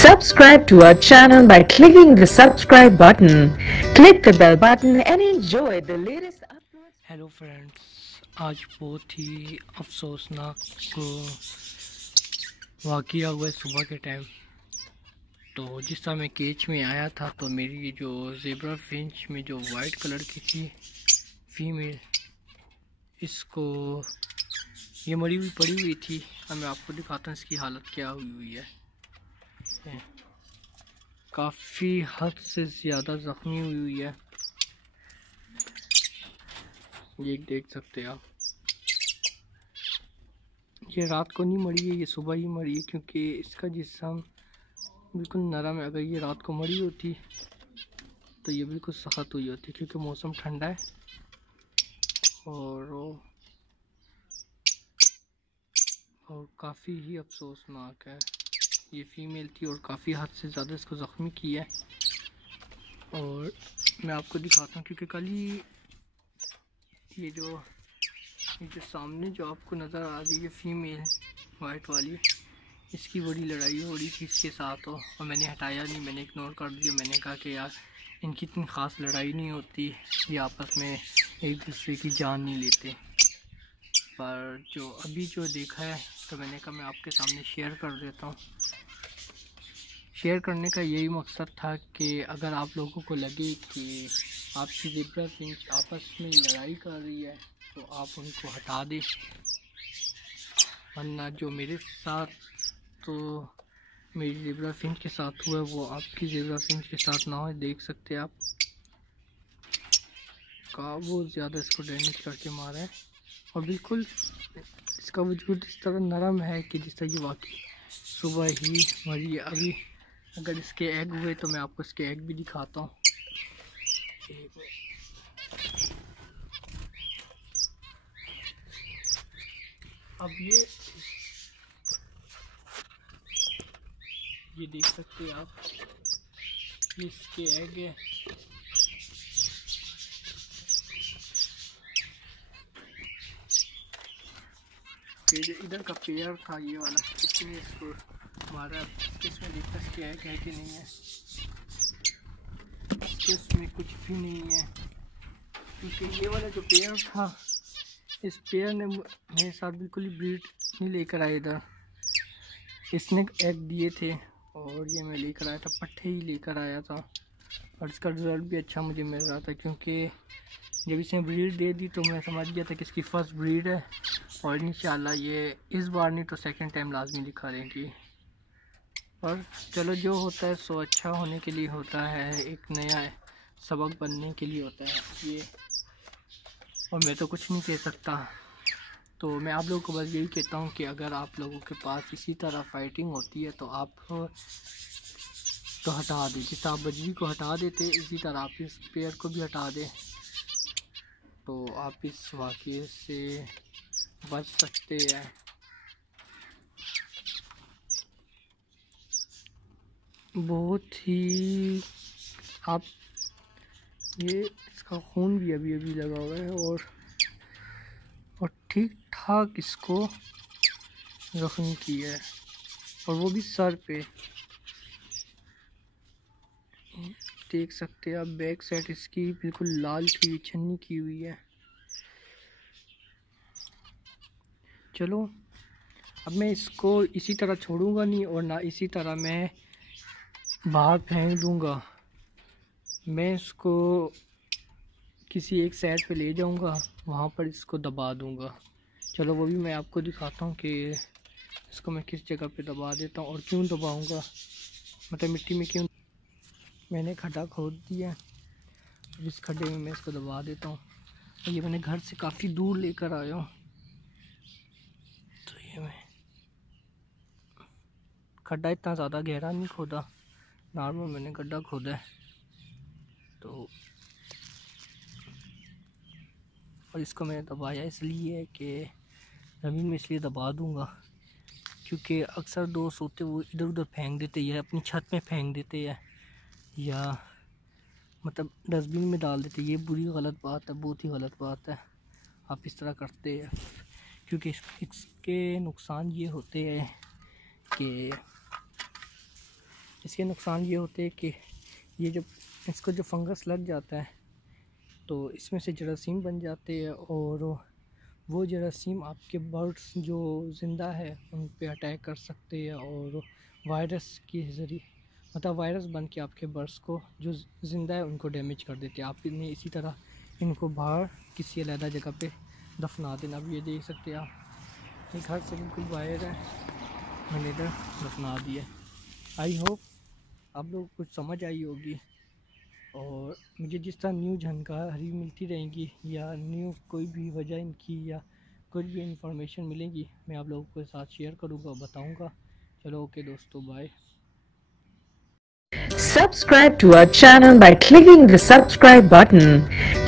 Subscribe to our channel by clicking the subscribe button. Click the bell button and enjoy the latest uploads. Hello friends, आज बहुत ही अफसोसनाक वाक़या हुआ है सुबह के टाइम। तो जिस तरह मैं केज में आया था तो मेरी जो ज़ेब्रा फिंच में जो वाइट कलर की थी फीमेल, इसको ये मरी हुई पड़ी हुई थी। अब मैं आपको दिखाता हूँ इसकी हालत क्या हुई है। काफ़ी हद से ज़्यादा ज़ख्मी हुई है, ये देख सकते हैं आप। ये रात को नहीं मरी है, ये सुबह ही मरी है, क्योंकि इसका जिस्म बिल्कुल नरम है। अगर ये रात को मरी होती तो ये बिल्कुल सख्त हुई होती, क्योंकि मौसम ठंडा है और काफ़ी ही अफसोसनाक है। ये फीमेल थी और काफ़ी हद से ज़्यादा इसको ज़ख्मी किया है। और मैं आपको दिखाता हूँ, क्योंकि कल ही ये जो सामने जो आपको नज़र आ रही है फीमेल वाइट वाली, इसकी बड़ी लड़ाई हो रही थी इसके साथ और मैंने हटाया नहीं, मैंने इग्नोर कर दिया। मैंने कहा कि यार इनकी इतनी ख़ास लड़ाई नहीं होती, ये आपस में एक दूसरे की जान नहीं लेते। पर जो अभी जो देखा है तो मैंने कहा मैं आपके सामने शेयर कर देता हूँ। शेयर करने का यही मकसद था कि अगर आप लोगों को लगे कि आपकी ज़ेब्रा फिंच आपस में लड़ाई कर रही है तो आप उनको हटा दें, वरना जो मेरे साथ तो मेरी ज़ेब्रा फिंच के साथ हुआ वो आपकी ज़ेब्रा फिंच के साथ ना हो। देख सकते हैं आप, बहुत ज़्यादा इसको डैमेज करके मारा है और बिल्कुल इसका वजूद इस तरह नरम है कि जिस तरह ये वाकई सुबह ही मरी है। अभी अगर इसके एग हुए तो मैं आपको इसके एग भी दिखाता हूँ। अब ये देख सकते हैं आप, ये इसके एग है। इधर का पेयर था ये वाला, इसने इसको मारा। इसमें देखता इसके एग है कि नहीं है, इसमें कुछ भी नहीं है, क्योंकि ये वाला जो पेयर था इस पेयर ने मेरे साथ बिल्कुल ही ब्रीड नहीं लेकर आया। इधर इसने एग दिए थे और ये मैं लेकर आया था, पट्टे ही लेकर आया था और इसका रिज़ल्ट भी अच्छा मुझे मिल रहा था, क्योंकि जब इसने ब्रीड दे दी तो मैं समझ गया था कि इसकी फ़र्स्ट ब्रीड है और इंशाल्लाह ये इस बार नहीं तो सेकंड टाइम लाजमी दिखा देंगी। और चलो जो होता है सो अच्छा होने के लिए होता है, एक नया सबक बनने के लिए होता है ये, और मैं तो कुछ नहीं कह सकता। तो मैं आप लोगों को बस यही कहता हूँ कि अगर आप लोगों के पास इसी तरह फाइटिंग होती है तो आप तो हटा दें। जिस आप बजरी को हटा देते इसी तरह आप इस पेयर को भी हटा दें, तो आप इस वाक़ये से बच सकते हैं। बहुत ही आप ये इसका खून भी अभी अभी लगा हुआ है और ठीक ठाक इसको ज़ख्म किया है, और वो भी सर पे। देख सकते हैं आप, बैक साइड इसकी बिल्कुल लाल की छन्नी की हुई है। चलो अब मैं इसको इसी तरह छोड़ूंगा नहीं और ना इसी तरह मैं बाहर फेंक दूंगा। मैं इसको किसी एक साइड पे ले जाऊंगा, वहाँ पर इसको दबा दूंगा। चलो वो भी मैं आपको दिखाता हूँ कि इसको मैं किस जगह पे दबा देता हूँ और क्यों दबाऊंगा, मतलब मिट्टी में क्यों। मैंने खड्डा खोद दिया, अब इस खड्डे में मैं इसको दबा देता हूँ। और ये मैंने घर से काफ़ी दूर लेकर आया हूँ, तो ये मैं खड्डा इतना ज़्यादा गहरा नहीं खोदा, नॉर्मल मैंने गड्ढा खोदा है। तो और इसको मैंने दबाया इसलिए कि ज़मीन में इसलिए दबा दूँगा क्योंकि अक्सर दोस्त होते वो इधर उधर फेंक देते हैं, अपनी छत में फेंक देते हैं या मतलब डस्टबिन में डाल देते। ये बुरी गलत बात है, बहुत ही गलत बात है आप इस तरह करते हैं, क्योंकि इसके नुकसान ये होते हैं कि इसके नुकसान ये होते हैं कि ये जब इसको जो फंगस लग जाता है तो इसमें से जरासीम बन जाते हैं और वो जरासीम आपके बर्ड्स जो ज़िंदा है उन पे अटैक कर सकते हैं और वायरस के ज़रिए मतलब वायरस बन के आपके बर्ड्स को जो ज़िंदा है उनको डैमेज कर देते हैं। आप इन्हें इसी तरह इनको बाहर किसी अलग जगह पे दफना देना। अब ये देख सकते हैं आप, ये घर से बिल्कुल बाहर है, मैंने इधर दफना दिया। आई होप आप लोग कुछ समझ आई होगी और मुझे जिस तरह न्यू जानकारी मिलती रहेंगी या न्यू कोई भी वजह इनकी या कुछ भी इंफॉर्मेशन मिलेगी मैं आप लोगों के साथ शेयर करूँगा, बताऊँगा। चलो ओके दोस्तों, bye. Subscribe to our channel by clicking the subscribe button.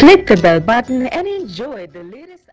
Click the bell button and enjoy the latest